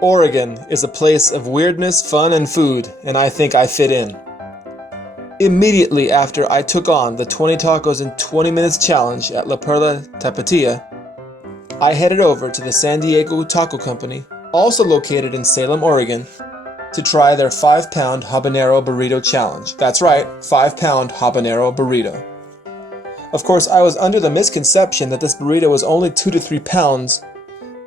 Oregon is a place of weirdness, fun, and food, and I think I fit in. Immediately after I took on the 20 tacos in 20 minutes challenge at La Perla Tapatia, I headed over to the San Diego Taco Company, also located in Salem, Oregon, to try their 5-pound habanero burrito challenge. That's right, 5-pound habanero burrito. Of course, I was under the misconception that this burrito was only 2 to 3 pounds,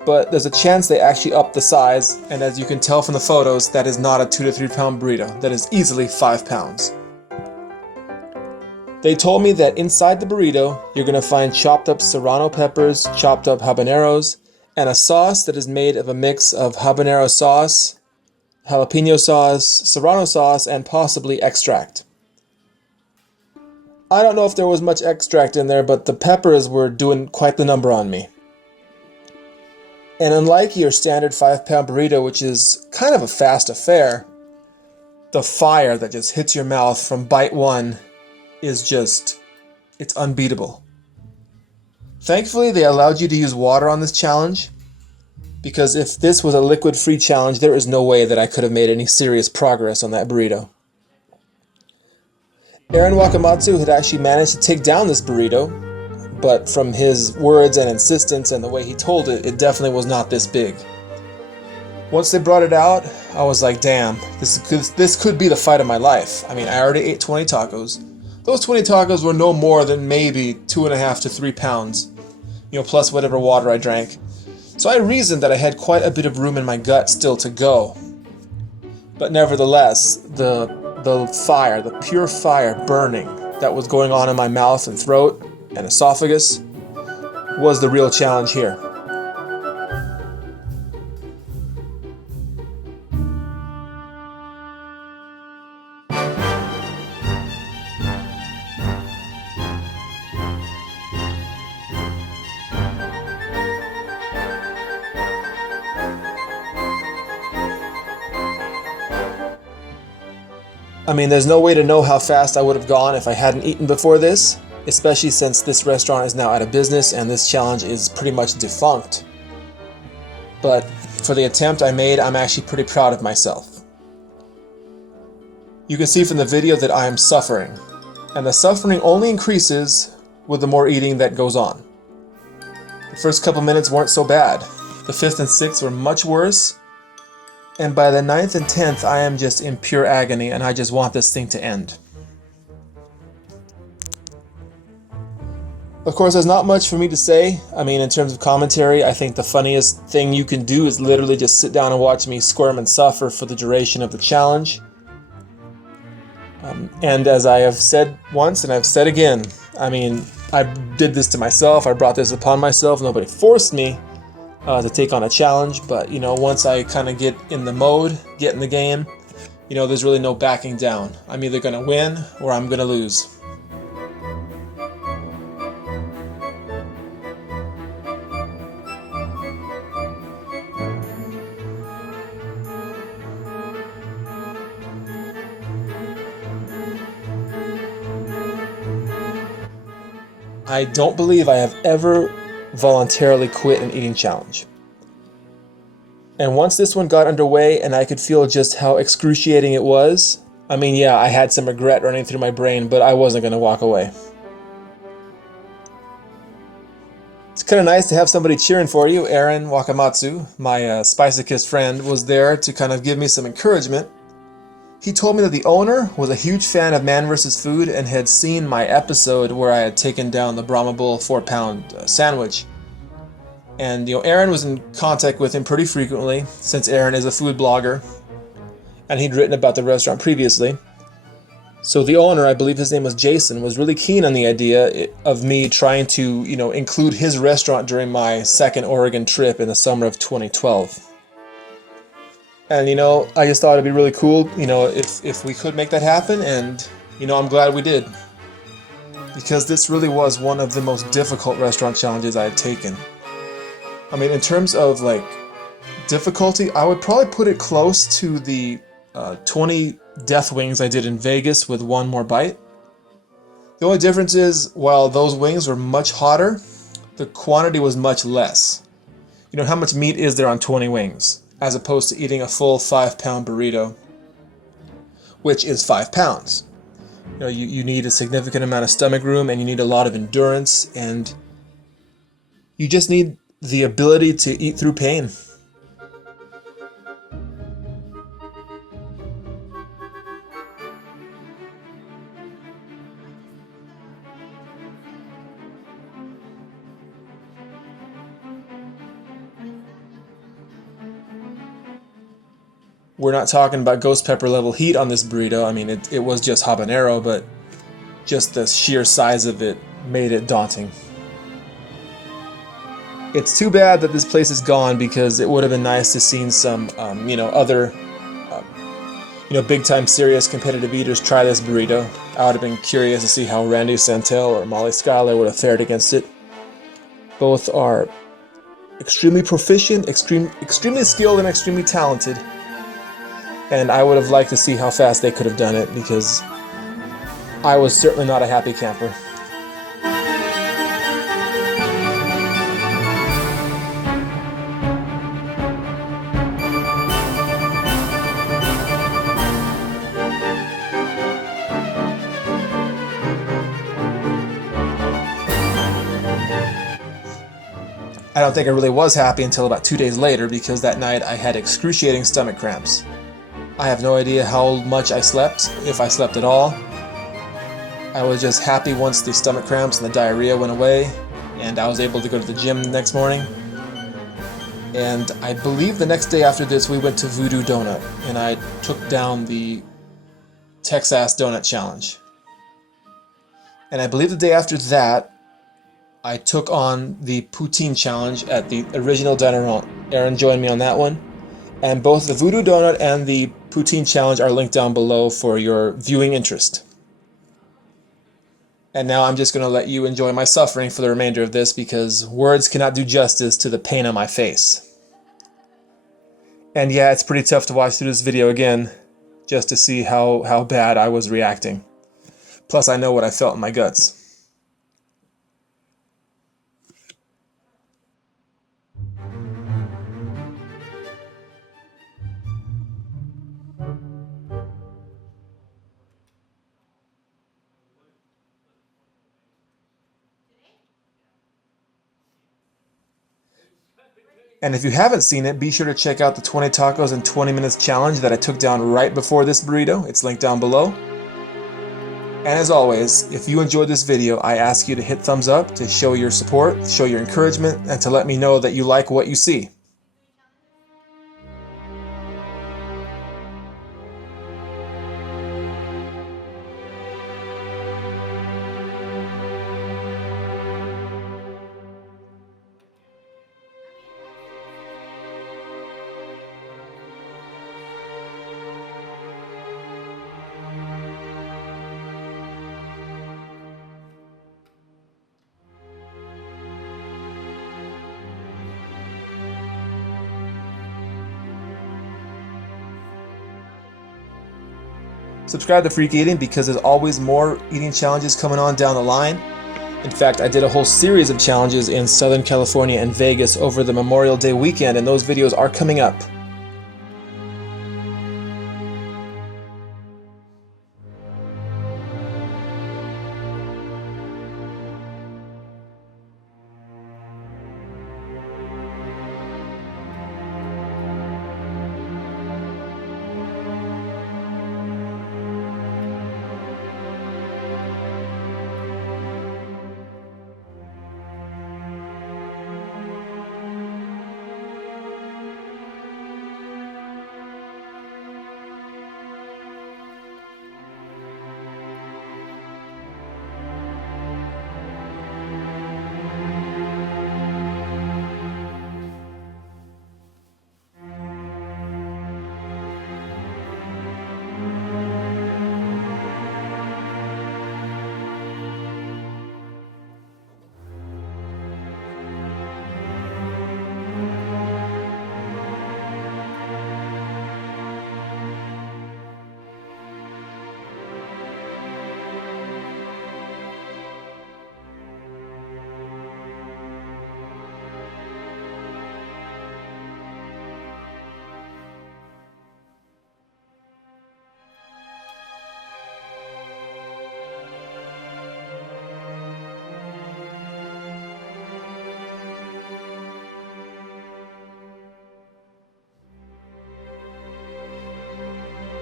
but there's a chance they actually upped the size, and as you can tell from the photos, that is not a 2 to 3 pound burrito. That is easily 5 pounds. They told me that inside the burrito, you're going to find chopped up serrano peppers, chopped up habaneros, and a sauce that is made of a mix of habanero sauce, jalapeno sauce, serrano sauce, and possibly extract. I don't know if there was much extract in there, but the peppers were doing quite the number on me. And unlike your standard 5-pound burrito, which is kind of a fast affair, the fire that just hits your mouth from bite one is just, it's unbeatable. Thankfully, they allowed you to use water on this challenge, because if this was a liquid-free challenge, there is no way that I could have made any serious progress on that burrito. Aaron Wakamatsu had actually managed to take down this burrito, but from his words and insistence and the way he told it, it definitely was not this big. Once they brought it out, I was like, damn, this could be the fight of my life. I mean, I already ate 20 tacos. Those 20 tacos were no more than maybe 2.5 to 3 pounds, plus whatever water I drank. So I reasoned that I had quite a bit of room in my gut still to go. But nevertheless, the fire, the pure fire burning that was going on in my mouth and throat and esophagus was the real challenge here. I mean, there's no way to know how fast I would have gone if I hadn't eaten before this, especially since this restaurant is now out of business and this challenge is pretty much defunct. But for the attempt I made, I'm actually pretty proud of myself. You can see from the video that I am suffering, and the suffering only increases with the more eating that goes on. The first couple minutes weren't so bad. The 5th and 6th were much worse. And by the 9th and 10th, I am just in pure agony, and I just want this thing to end. Of course, there's not much for me to say. I mean, in terms of commentary, I think the funniest thing you can do is literally just sit down and watch me squirm and suffer for the duration of the challenge. And as I have said once, and I've said again, I mean, I did this to myself. I brought this upon myself. Nobody forced me to take on a challenge, but once I kind of get in the mode, get in the game, there's really no backing down. I'm either going to win or I'm going to lose. I don't believe I have ever voluntarily quit an eating challenge. And once this one got underway and I could feel just how excruciating it was, I mean, yeah, I had some regret running through my brain, but I wasn't going to walk away. It's kind of nice to have somebody cheering for you. Aaron Wakamatsu, my Spicochist friend, was there to kind of give me some encouragement. He told me that the owner was a huge fan of Man vs. Food and had seen my episode where I had taken down the Brahma Bull 4-pound sandwich. And Aaron was in contact with him pretty frequently, since Aaron is a food blogger, and he'd written about the restaurant previously. So the owner, I believe his name was Jason, was really keen on the idea of me trying to, include his restaurant during my second Oregon trip in the summer of 2012. And, I just thought it'd be really cool, if we could make that happen, and, I'm glad we did. Because this really was one of the most difficult restaurant challenges I had taken. I mean, in terms of, difficulty, I would probably put it close to the 20 death wings I did in Vegas with one more bite. The only difference is, while those wings were much hotter, the quantity was much less. How much meat is there on 20 wings? as opposed to eating a full 5-pound burrito, which is 5 pounds. You know, you need a significant amount of stomach room, and you need a lot of endurance, and you just need the ability to eat through pain. We're not talking about ghost pepper level heat on this burrito. I mean, it was just habanero, but just the sheer size of it made it daunting. It's too bad that this place is gone, because it would have been nice to see some, other, big-time serious competitive eaters try this burrito. I would have been curious to see how Randy Santel or Molly Schuyler would have fared against it. Both are extremely proficient, extremely skilled, and extremely talented. And I would have liked to see how fast they could have done it, because I was certainly not a happy camper. I don't think I really was happy until about 2 days later, because that night I had excruciating stomach cramps. I have no idea how much I slept, if I slept at all. I was just happy once the stomach cramps and the diarrhea went away, and I was able to go to the gym the next morning. And I believe the next day after this we went to Voodoo Donut, and I took down the Tex-Ass Donut Challenge. And I believe the day after that, I took on the Poutine Challenge at the original diner. Aaron joined me on that one. And both the Voodoo Donut and the Poutine Challenge are linked down below for your viewing interest. And now I'm just going to let you enjoy my suffering for the remainder of this, because words cannot do justice to the pain on my face. And yeah, it's pretty tough to watch through this video again, just to see how bad I was reacting. Plus, I know what I felt in my guts. And if you haven't seen it, be sure to check out the 20 tacos in 20 minutes challenge that I took down right before this burrito. It's linked down below. And as always, if you enjoyed this video, I ask you to hit thumbs up to show your support, show your encouragement, and to let me know that you like what you see. Subscribe to Freak Eating, because there's always more eating challenges coming on down the line. In fact, I did a whole series of challenges in Southern California and Vegas over the Memorial Day weekend, and those videos are coming up.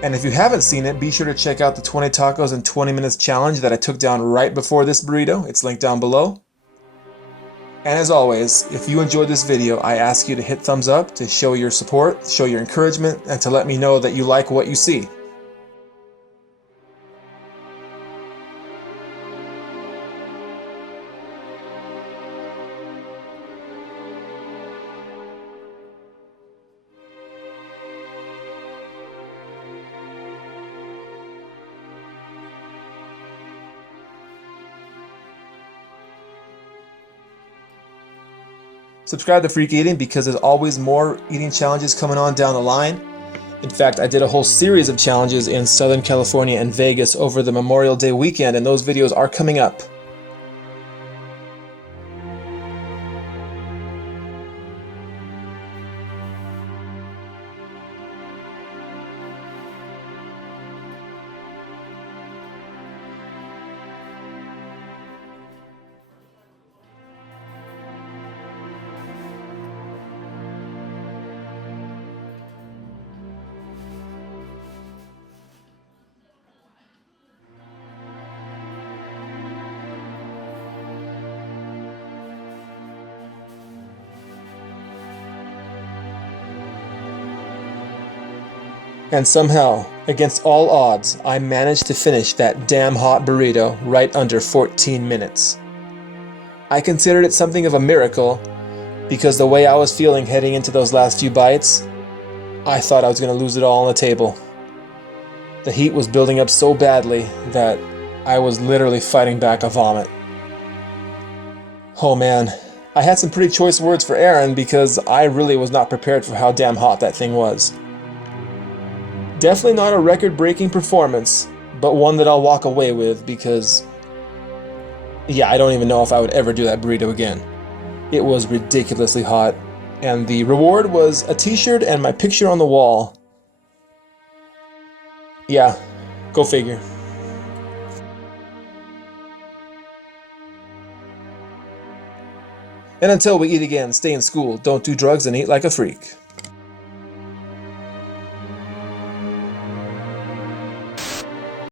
And if you haven't seen it, be sure to check out the 20 tacos in 20 minutes challenge that I took down right before this burrito. It's linked down below. And as always, if you enjoyed this video, I ask you to hit thumbs up to show your support, show your encouragement, and to let me know that you like what you see. Subscribe to Freak Eating because there's always more eating challenges coming on down the line. In fact, I did a whole series of challenges in Southern California and Vegas over the Memorial Day weekend, and those videos are coming up. And somehow, against all odds, I managed to finish that damn hot burrito right under 14 minutes. I considered it something of a miracle because the way I was feeling heading into those last few bites, I thought I was going to lose it all on the table. The heat was building up so badly that I was literally fighting back a vomit. Oh man, I had some pretty choice words for Aaron because I really was not prepared for how damn hot that thing was. Definitely not a record-breaking performance, but one that I'll walk away with because, yeah, I don't even know if I would ever do that burrito again. It was ridiculously hot, and the reward was a t-shirt and my picture on the wall. Yeah, go figure. And until we eat again, stay in school, don't do drugs, and eat like a freak.